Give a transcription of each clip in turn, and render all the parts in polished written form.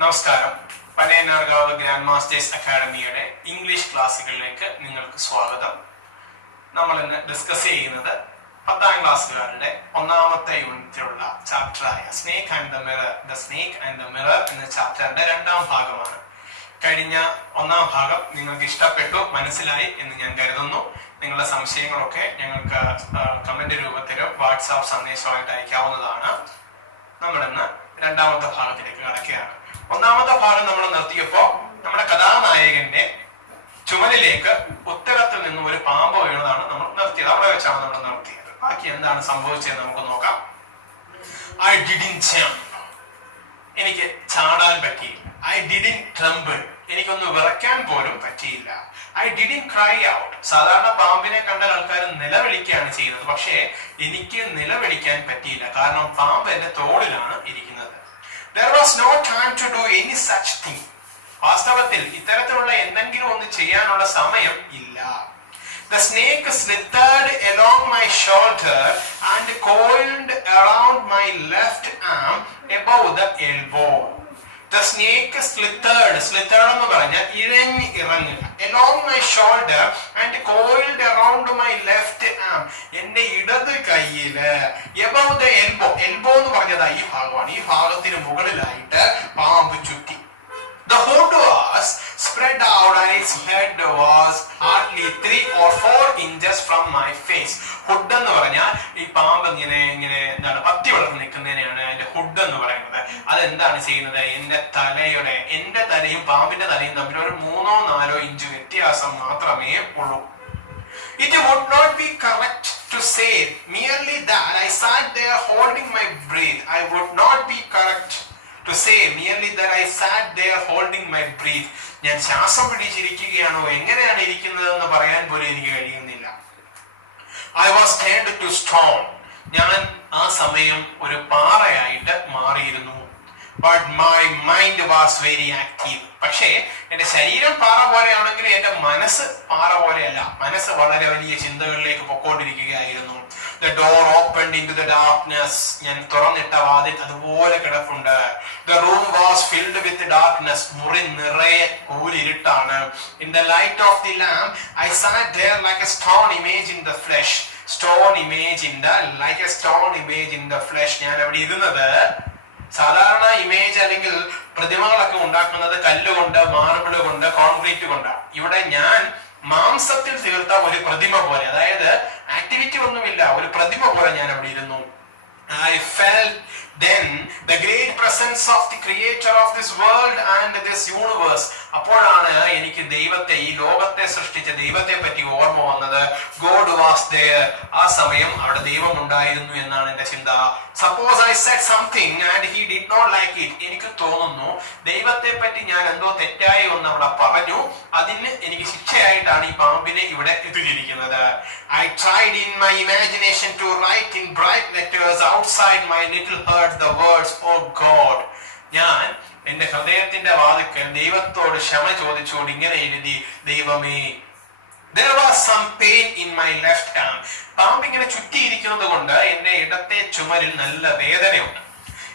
നമസ്കാരം. Panayannarkavu grand masters അക്കാഡമിയുടെ English ക്ലാസ്സുകളിലേക്ക് നിങ്ങൾക്ക് സ്വാഗതം. നമ്മൾ ഇന്ന് ഡിസ്കസ് ചെയ്യുന്നത് 10ാം ക്ലാസ്സുകാരുടെ ഒന്നാമത്തെ യൂണിറ്റിലുള്ള ചാപ്റ്ററായ snake and the mirror, the snake and the mirror എന്ന ചാപ്റ്ററിന്റെ 2ാം ഭാഗമാണ്. കഴിഞ്ഞ 1ാം ഭാഗം നിങ്ങൾക്ക് ഇഷ്ടപ്പെട്ടു, മനസ്സിലായി എന്ന് ഞാൻ കരുതുന്നു. നിങ്ങളുടെ സംശയങ്ങളൊക്കെ ഞങ്ങൾക്ക് കമന്റ് രൂപത്തിലോ വാട്സാപ്പ് സന്ദേശമായിട്ട് അയക്കാവുന്നതാണ്. നമ്മളിന്ന് 2ാമത്തെ ഭാഗത്തിലേക്ക് കടക്കുകയാണ്. 1ാമത്തെ ഭാഗം നമ്മൾ നിർത്തിയപ്പോ നമ്മുടെ കഥാനായകന്റെ ചുമലിലേക്ക് ഉത്തരത്തിൽ നിന്നും ഒരു പാമ്പ് വീണതാണ് നമ്മൾ നിർത്തിയത്. അവിടെ വെച്ചാണ് നമ്മൾ നിർത്തിയത്. ബാക്കി എന്താണ് സംഭവിച്ചത് നമുക്ക് നോക്കാം. I didn't jump. എനിക്ക് ചാടാൻ പറ്റിയില്ല. I didn't tremble. എനിക്കൊന്ന് വിറയ്ക്കാൻ പോലും പറ്റിയില്ല. I didn't cry out. സാധാരണ പാമ്പിനെ കണ്ടാൽ ആൾക്കാർ നിലവിളിക്കുകയാണ് ചെയ്യുന്നത്. പക്ഷേ എനിക്ക് നിലവിളിക്കാൻ പറ്റിയില്ല. കാരണം പാമ്പ് എന്റെ തോളിലാണ് ഇരിക്കുന്നത്. There was no time to do any such thing. വാസ്തവത്തിൽ ഇത്തരത്തിലുള്ള എന്തെങ്കിലും ഒന്ന് ചെയ്യാനുള്ള സമയം ഇല്ല. The snake slithered along my shoulder and coiled around my left arm above the elbow. The snake slithered എന്ന് പറഞ്ഞാൽ ഇഴഞ്ഞ് ഇറങ്ങുക. Along my shoulder and coiled around my left arm. എന്റെ ഇടത് കൈയില് above the elbow. elbow എന്ന് പറഞ്ഞത് ഈ ഭാഗമാണ്. ഈ ഭാഗത്തിന് മുകളിലായിട്ട് പാമ്പ് ചുറ്റി. The hood was spread out and its head was hardly 3 or 4 inches from my face. Hood എന്ന് പറഞ്ഞാൽ ഈ പാമ്പ് ഇങ്ങനെ എന്താണ് പത്തി വളർന്ന് നിൽക്കുന്നതിനെയാണ് അതിന്റെ ഹുഡ് എന്ന് പറയുന്നത്. അതെന്താണ് ചെയ്യുന്നത്? എന്റെ തലയും പാമ്പിന്റെ തലയും തമ്മിൽ ഒരു 3-4 ഇഞ്ച് വ്യത്യാസം മാത്രമേ ഉള്ളൂ. It would not be correct to say merely that I sat there holding my breath. I would not be correct to say merely that I sat there holding my breath. ഞാൻ ശ്വാസം പിടിച്ചിരിക്കുകയാണോ, എങ്ങനെയാണ് ഇരിക്കുന്നത് എന്ന് പറയാൻ പോലും എനിക്ക് കഴിയുന്നില്ല. I was turned to stone. ഞാൻ ആ സമയം ഒരു പാറയായിട്ട് മാറിയിരുന്നു. But my mind was very active. പക്ഷേ എന്റെ ശരീരം പാറ പോലെയാണെങ്കിലും എന്റെ മനസ്സ് പാറ പോലെയല്ല. മനസ്സ് വളരെ വലിയ ചിന്തകളിലേക്ക് പൊക്കോണ്ടിരിക്കുകയായിരുന്നു. The door opened into the darkness. ഞാൻ തുറന്നിട്ട വാതിൽ അതുപോലെ കിടപ്പുണ്ട്. The room was filled with darkness. മുറി നിറയെ കൂരിരുട്ടാണ്. In the light of the lamp, I sat there like a stone image in the flesh. Like a stone image in the flesh. ഞാൻ അവിടെ ഇരുന്നത് സാധാരണ ഇമേജ് അല്ലെങ്കിൽ പ്രതിമകളൊക്കെ ഉണ്ടാക്കുന്നത് കല്ലുകൊണ്ട്, മാർബിൾ കൊണ്ട്, കോൺക്രീറ്റ് കൊണ്ടാണ്. ഇവിടെ ഞാൻ മാംസത്തിൽ തീർത്ത ഒരു പ്രതിമ പോലെ, അതായത് ആക്ടിവിറ്റി ഒന്നുമില്ല, ഒരു പ്രതിമ പോലെ ഞാൻ അവിടെ ഇരുന്നു. I felt then the great presence of the creator of this world and this universe. അപ്പോഴാണ് എനിക്ക് ദൈവത്തെ, ഈ ലോകത്തെ സൃഷ്ടിച്ച ദൈവത്തെ പറ്റി ഓർമ്മ വന്നത്. God was there. ആ സമയം അവിടെ ദൈവം ഉണ്ടായിരുന്നു എന്നാണ് എന്റെ ചിന്ത. Suppose I said something and he did not like it. എനിക്ക് തോന്നുന്നു ദൈവത്തെ പറ്റി ഞാൻ എന്തോ തെറ്റായി ഒന്ന് അവിടെ പറഞ്ഞു. അതിന് എനിക്ക് ശിക്ഷയായിട്ടാണ് ഈ പാമ്പിനെ ഇവിടെ എത്തിയിരിക്കുന്നത്. I tried in my imagination to write in bright letters outside my little heart the words, oh God. ഞാൻ എന്റെ ഹൃദയത്തിന്റെ വാതിൽക്കൽ ദൈവത്തോട് ക്ഷമ ചോദിച്ചുകൊണ്ട് ഇങ്ങനെ എഴുതി, ദൈവമേ. There was some pain in my left arm. പാമ്പ് ഇങ്ങനെ ചുറ്റിയിരിക്കുന്നത് കൊണ്ട് എന്റെ ഇടത്തെ ചുമലിൽ നല്ല വേദനയുണ്ട്.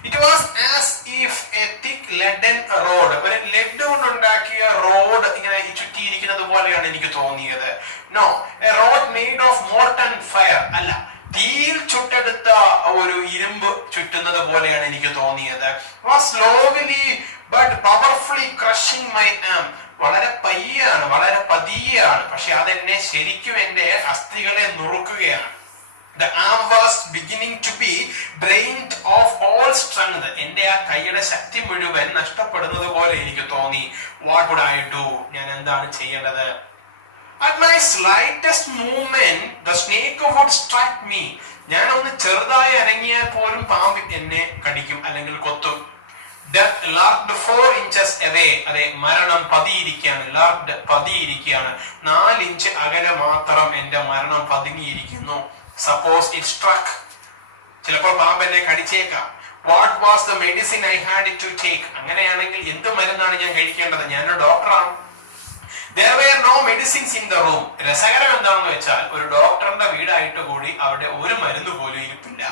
It was as if a thick leaden rod, ഒരു ലെഡ് കൊണ്ടുണ്ടാക്കിയ റോഡ് ഇങ്ങനെ ചുറ്റിയിരിക്കുന്നത് പോലെയാണ് എനിക്ക് തോന്നിയത്. No, a rod made of molten fire. അല്ല, തീയിൽ ചുട്ടെടുത്ത ഒരു ഇരുമ്പ് ചുറ്റുന്നത് പോലെയാണ് എനിക്ക് തോന്നിയത്. Was slowly but powerfully crushing my arm. വളരെ പയ്യാണ്, വളരെ പതിയാണ്, പക്ഷെ അതെന്നെ ശരിക്കും എന്റെ അസ്ഥികളെ നുറുക്കുകയാണ്. The arm was beginning to be drained of all strength. എന്റെ ആ കൈയുടെ ശക്തി മുഴുവൻ നഷ്ടപ്പെടുന്നത് പോലെ എനിക്ക് തോന്നി. What would I do? ഞാൻ എന്താണ് ചെയ്യേണ്ടത്? At my slightest movement, the snake would strike me. ഞാൻ ഒന്ന് ചെറുതായി അനങ്ങിയാൽ പോലും പാമ്പ് എന്നെ കടിക്കും അല്ലെങ്കിൽ കൊത്തും. Death lurked 4 inches away. അതെ, മരണം പതിയിരിക്കുകയാണ്. Lurked പതിയിരിക്കുകയാണ്. 4 ഇഞ്ച് അകലെ മാത്രം എന്റെ മരണം പതുങ്ങിയിരിക്കുന്നു. Suppose it struck. ചിലപ്പോൾ പാമ്പ് എന്നെ കടിച്ചേക്കാം. What was the medicine I had to take? അങ്ങനെയാണെങ്കിൽ എന്ത് മരുന്നാണ് ഞാൻ കഴിക്കേണ്ടത്? ഞാനൊരു ഡോക്ടറാണ്. There were no medicines in the room. രസകരം എന്താണെന്ന് വെച്ചാൽ ഒരു ഡോക്ടറിന്റെ വീടായിട്ട് കൂടി അവിടെ ഒരു മരുന്ന് പോലും ഇരിപ്പില്ല.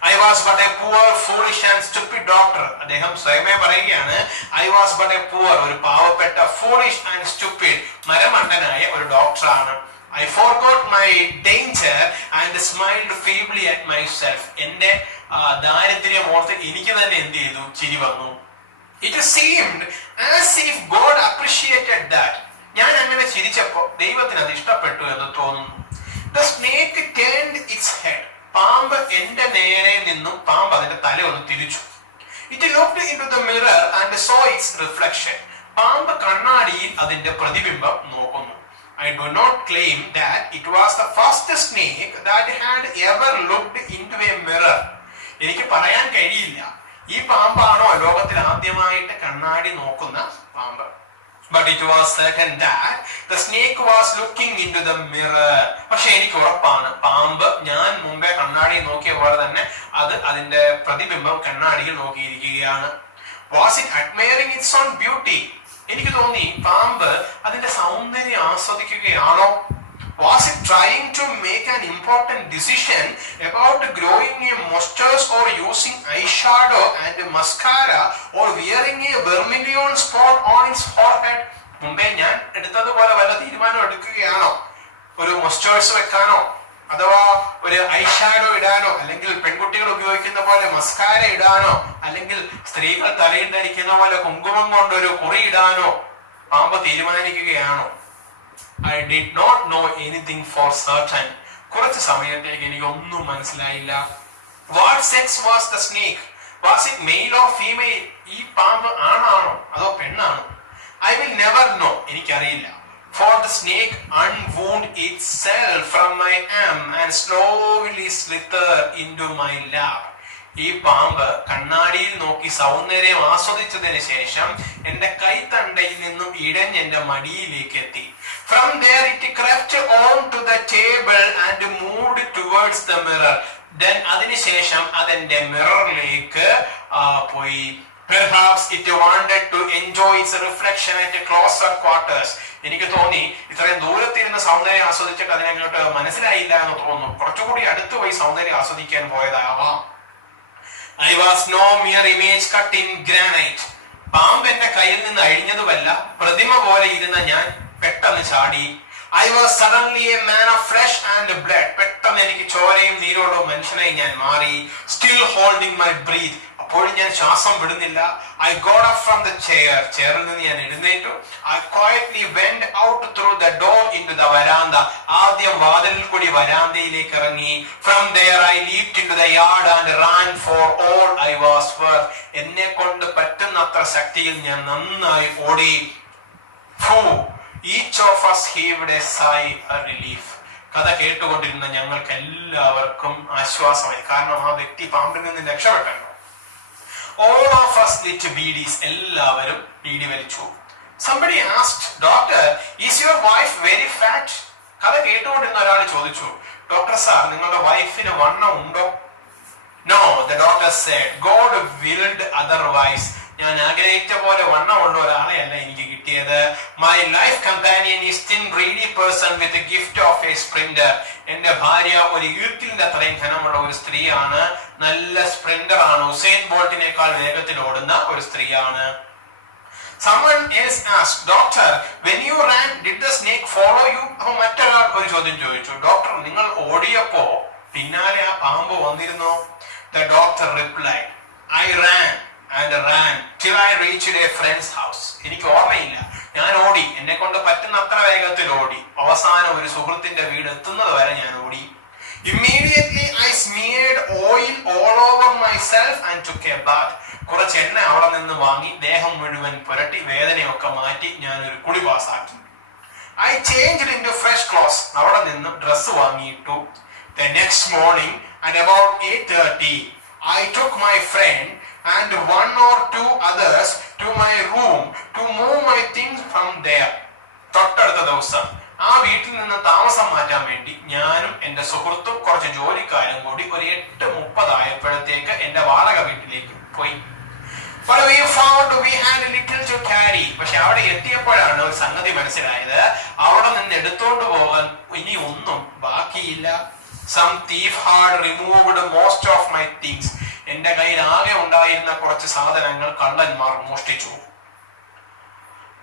I was but a poor, foolish and stupid doctor. അദ്ദേഹം സ്വയമേ പറയുകയാണ്, I was but a poor, ഒരു പാവപ്പെട്ട, foolish and stupid, മരമണ്ടനായ ഒരു ഡോക്ടറാണ്. I forgot my danger and smiled feebly at myself. എന്റെ ദാരിദ്ര്യം ഓർത്ത് എനിക്ക് തന്നെ എന്ത് ചെയ്തു? ചിരി വന്നു. It seemed as if God appreciated that. ഞാൻ അങ്ങനെ ചിരിച്ചപ്പോൾ ദൈവത്തിന് അത് ഇഷ്ടപ്പെട്ടു എന്ന് തോന്നുന്നു. The snake turned its head. പാമ്പ് എന്റെ നേരെ നിന്നും പാമ്പ് അതിന്റെ തല ഒന്ന് തിരിച്ചു. It looked into the mirror and saw its reflection. പാമ്പ് കണ്ണാടിയിൽ അതിന്റെ പ്രതിബിംബം നോക്കുന്നു. I do not claim that it was the first snake that had ever looked into a mirror. എനിക്ക് പറയാൻ കഴിയില്ല ഈ പാമ്പാണോ ലോകത്തിൽ ആദ്യമായിട്ട് കണ്ണാടി നോക്കുന്ന പാമ്പ്. But it was certain that the snake was looking into the mirror. പക്ഷെ എനിക്ക് ഉറപ്പാണ് പാമ്പ് ഞാൻ മുമ്പേ കണ്ണാടി നോക്കിയ പോലെ തന്നെ അത് അതിന്റെ പ്രതിബിംബം കണ്ണാടിയിൽ നോക്കിയിരിക്കുകയാണ്. Was it admiring its own beauty? എനിക്ക് തോന്നി പാമ്പ് അതിന്റെ സൗന്ദര്യം ആസ്വദിക്കുകയാണോ? Was it trying to make an important decision about growing a mustache or using eyeshadow and mascara or wearing a vermilion spot on its forehead? മുമ്പേ ഞാൻ എടുത്തതുപോലെ വല്ല തീരുമാനം എടുക്കുകയാണോ? ഒരു മൊസ്റ്റേഴ്സ് വെക്കാനോ, അഥവാ ഒരു ഐഷാഡോ ഇടാനോ, അല്ലെങ്കിൽ പെൺകുട്ടികൾ ഉപയോഗിക്കുന്ന പോലെ മസ്കാര ഇടാനോ, അല്ലെങ്കിൽ സ്ത്രീകൾ തലയിൽ ധരിക്കുന്ന പോലെ കുങ്കുമം കൊണ്ടൊരു കുറി ഇടാനോ പാമ്പ് തീരുമാനിക്കുകയാണോ? I did not know anything for certain. കുറച്ച് സമയത്തേക്ക് എനിക്ക് ഒന്നും മനസ്സിലായില്ല. What sex was the snake? Was it male or female? ഈ പാമ്പ് ആണാണോ അതോ പെണ്ണാണോ? I will never know. എനിക്കറിയില്ല. For the snake unwound itself from my arm and slowly slithered into my lap. ഈ പാമ്പ് കണ്ണാടിയിൽ നോക്കി സൗന്ദര്യം ആസ്വദിച്ചതിന് ശേഷം എന്റെ കൈത്തണ്ടയിൽ നിന്നും ഇഴഞ്ഞ് എന്റെ മടിയിലേക്ക് എത്തി. From there it crept onto the table and moved towards the mirror. Then അതിനുശേഷം അതെന്റെ മിററിലേക്ക് പോയി. Perhaps it wanted to enjoy its reflection at a closer quarters. എനിക്ക് തോന്നി ഇത്രയും ദൂരത്തിരുന്ന് സൗന്ദര്യം ആസ്വദിച്ചിട്ട് അതിനങ്ങോട്ട് മനസ്സിലായില്ല എന്ന് തോന്നുന്നു. കുറച്ചുകൂടി അടുത്ത് പോയി സൗന്ദര്യം ആസ്വദിക്കാൻ പോയതാവാം. I was no mere image cut in granite. പാമ്പ് എന്റെ കയ്യിൽ നിന്ന് അഴിഞ്ഞതുമല്ല, പ്രതിമ പോലെ ഇരുന്ന ഞാൻ പെട്ടെന്ന് ചാടി. I was suddenly a man of flesh and blood. പെട്ടെന്ന് എനിക്ക് ചോരയും നീരോടും മനുഷ്യനായി ഞാൻ മാറി. Still holding my breath. അപ്പോഴും ഞാൻ ശ്വാസം വിടുന്നില്ല. I got up from the chair. ചെയറിൽ നിന്ന് ഞാൻ എഴുന്നേറ്റു. I quietly went out through the door into the veranda. ആദ്യം വാതിലിൽ കൂടി വരാന്തയിലേക്ക് ഇറങ്ങി. From there I leaped into the yard and ran for all I was worth. എന്നെ കൊണ്ട് പറ്റുന്നത്ര ശക്തിയിൽ ഞാൻ നന്നായി ഓടി. Each of us heaved a sigh of relief. കഥ കേട്ടുകൊണ്ടിരുന്ന ഞങ്ങൾക്ക് എല്ലാവർക്കും ആശ്വാസമായി. കാരണം ആ വ്യക്തി പാമ്പിൽ നിന്ന് രക്ഷപ്പെട്ടല്ലോ. All of us lit beedies. എല്ലാവരും ബീഡി വലിച്ചു. Somebody asked, Doctor, is your wife very fat? കഥ കേട്ടുകൊണ്ടിരുന്ന ഒരാൾ ചോദിച്ചു, ഡോക്ടർ സാർ നിങ്ങളുടെ വൈഫിന് വണ്ണം ഉണ്ടോ? No, the doctor said, God willed otherwise. ഞാൻ ആഗ്രഹിച്ച പോലെ വണ്ണമുള്ള ഒരാളെയല്ല എനിക്ക് കിട്ടിയത്. My life companion is thin, greedy person with a gift of a sprinter. എന്റെ ഭാര്യ ഒരു ഈർക്കിലിന്റെ അത്രയും ഘനമുള്ള ഒരു സ്ത്രീയാണ്. നല്ല സ്പ്രിന്റർ ആണ്. ഉസൈൻ ബോൾട്ടിനേക്കാൾ വേഗത്തിൽ ഓടുന്ന ഒരു സ്ത്രീയാണ്. Someone else asked, Doctor, when you ran, did the snake follow you? അപ്പോൾ മറ്റൊരാൾ ഒരു ചോദ്യം ചോദിച്ചു, ഡോക്ടർ നിങ്ങൾ ഓടിയപ്പോ പിന്നാലെ ആ പാമ്പ് വന്നിരുന്നോ? The doctor replied, I ran and ran till I reached a friend's house. എനിക്ക് ഓർമ്മയില്ല, ഞാൻ ഓടി, എന്നെ കൊണ്ട് പറ്റുന്ന അത്ര വേഗത്തിൽ ഓടി. അവസാനം ഒരു സുഹൃത്തിന്റെ വീട് എത്തുന്നത് വരെ ഞാൻ ഓടി. Immediately I smeared oil all over myself and took a bath. കുറച്ച് എണ്ണ അവിടെ നിന്ന് വാങ്ങി ദേഹം മുഴുവൻ പുരട്ടി വേദനയൊക്കെ മാറ്റി ഞാൻ ഒരു കുളി പാസാക്കി. I changed into fresh clothes. അവിടെ നിന്ന് dress വാങ്ങിയിട്ടു. The next morning at about 8:30 I took my friend and one or two others to my room to move my things from there. തൊട്ടടുത്ത ദിവസം ആ വീട്ടിൽ നിന്ന് താമസം മാറ്റാൻ വേണ്ടി ഞാനും എന്റെ സുഹൃത്തും കുറച്ച് ജോലിക്കാരും കൂടി ഒരു 8:30 ആയപ്പോഴത്തേക്ക് എന്റെ വാടക വീട്ടിലേക്ക് പോയി. But we found we had little to carry. പക്ഷെ അവിടെ എത്തിയപ്പോഴാണ് ഒരു സംഗതി മനസ്സിലായത്. അവിടെ നിന്ന് എടുത്തോണ്ട് പോകാൻ ഇനി ഒന്നും ബാക്കിയില്ല. Some thief had removed most of my things. എന്റെ കയ്യിൽ ആകെ ഉണ്ടായിരുന്ന കുറച്ച് സാധനങ്ങൾ കള്ളന്മാർ മോഷ്ടിച്ചു.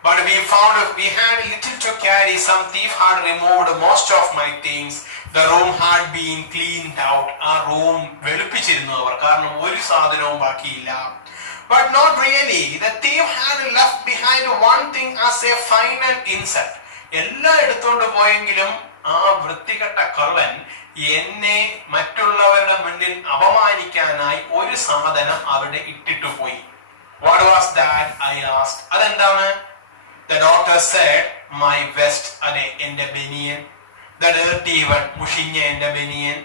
But we found we had little to carry. Some thief had removed most of my things. The room had been cleaned out. ആ റൂം വെളുപ്പിച്ചിരുന്നു അവർ, കാരണം ഒരു സാധനവും ബാക്കിയില്ല. But not really. The thief had left behind one thing as a final insult. എല്ലാം എടുത്തുകൊണ്ട് പോയെങ്കിലും ആ വൃത്തികെട്ട കള്ളൻ എന്നെ മറ്റുള്ളവരുടെ മുന്നിൽ അപമാനിക്കാനായി ഒരു സാധനം അവിടെ ഇട്ടിട്ടു പോയി. What was that? I asked. അതെന്താണ്? The doctor said, my vest. അതെ, എന്റെ ബനിയൻ. The dirty one. മുഷിഞ്ഞ എന്റെ ബനിയൻ.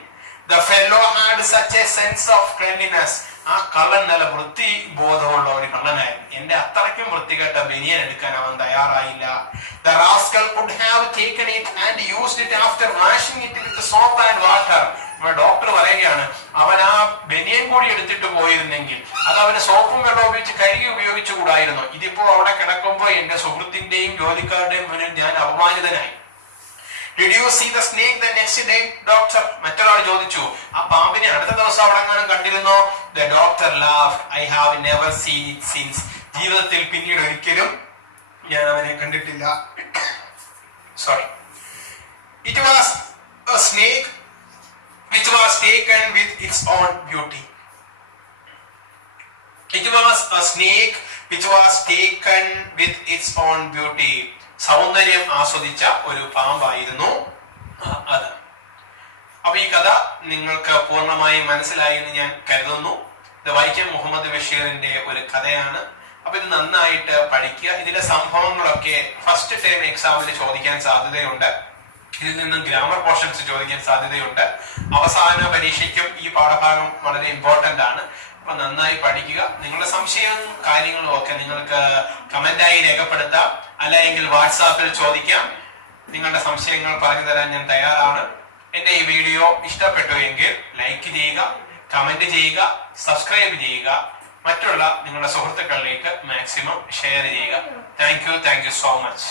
The fellow had such a sense of cleanliness. ആ കള്ളൻ നല്ല വൃത്തി ബോധമുള്ള ഒരു കള്ളനായിരുന്നു. എന്റെ അത്രയ്ക്കും വൃത്തികെട്ട ബനിയൻ എടുക്കാൻ അവൻ തയ്യാറായില്ല. The rascal could have taken it and used it after washing it with soap and water. Doctor പറയുകയാണ്, അവൻ ആ ബനിയൻ കൂടി എടുത്തിട്ട് പോയിരുന്നെങ്കിൽ അത് അവന് സോപ്പും വെള്ളം ഉപയോഗിച്ച് കഴുകി ഉപയോഗിച്ചുകൂടായിരുന്നു. ഇതിപ്പോ അവിടെ കിടക്കുമ്പോൾ എന്റെ സുഹൃത്തിന്റെയും ജോലിക്കാരുടെയും മുന്നിൽ ഞാൻ അപമാനിതനായി. Did you see the snake the next day, doctor? മറ്റൊരാൾ ചോദിച്ചു, ആ പാമ്പിനെ അടുത്ത ദിവസം അവിടെ എങ്ങാനും കണ്ടിരുന്നോ? The doctor laughed. I have never seen it since. ജീവിതത്തിൽ പിന്നീട് ഒരിക്കലും ഞാൻ അവനെ കണ്ടിട്ടില്ല. Sorry. It was a snake which was taken with its own beauty. It was a snake which was taken with its own beauty. സൗന്ദര്യം ആസ്വദിച്ച ഒരു പാമ്പായിരുന്നു അത്. അപ്പൊ ഈ കഥ നിങ്ങൾക്ക് പൂർണ്ണമായും മനസ്സിലായി എന്ന് ഞാൻ കരുതുന്നു. ഇത് വൈക്കം മുഹമ്മദ് ബഷീറിന്റെ ഒരു കഥയാണ്. അപ്പൊ ഇത് നന്നായിട്ട് പഠിക്കുക. ഇതിലെ സംഭവങ്ങളൊക്കെ ഫസ്റ്റ് ടൈം എക്സാമിന് ചോദിക്കാൻ സാധ്യതയുണ്ട്. ഇതിൽ നിന്നും ഗ്രാമർ പോർഷൻസ് ചോദിക്കാൻ സാധ്യതയുണ്ട്. അവസാന പരീക്ഷയ്ക്കും ഈ പാഠഭാഗം വളരെ ഇമ്പോർട്ടന്റ് ആണ്. അപ്പൊ നന്നായി പഠിക്കുക. നിങ്ങളുടെ സംശയവും കാര്യങ്ങളും ഒക്കെ നിങ്ങൾക്ക് കമന്റായി രേഖപ്പെടുത്താം, അല്ലെങ്കിൽ വാട്സാപ്പിൽ ചോദിക്കാം. നിങ്ങളുടെ സംശയങ്ങൾ പറഞ്ഞു തരാൻ ഞാൻ തയ്യാറാണ്. എന്റെ ഈ വീഡിയോ ഇഷ്ടപ്പെട്ടു എങ്കിൽ ലൈക്ക് ചെയ്യുക, കമന്റ് ചെയ്യുക, സബ്സ്ക്രൈബ് ചെയ്യുക, മറ്റുള്ള നിങ്ങളുടെ സുഹൃത്തുക്കളിലേക്ക് മാക്സിമം ഷെയർ ചെയ്യുക. Thank you so much.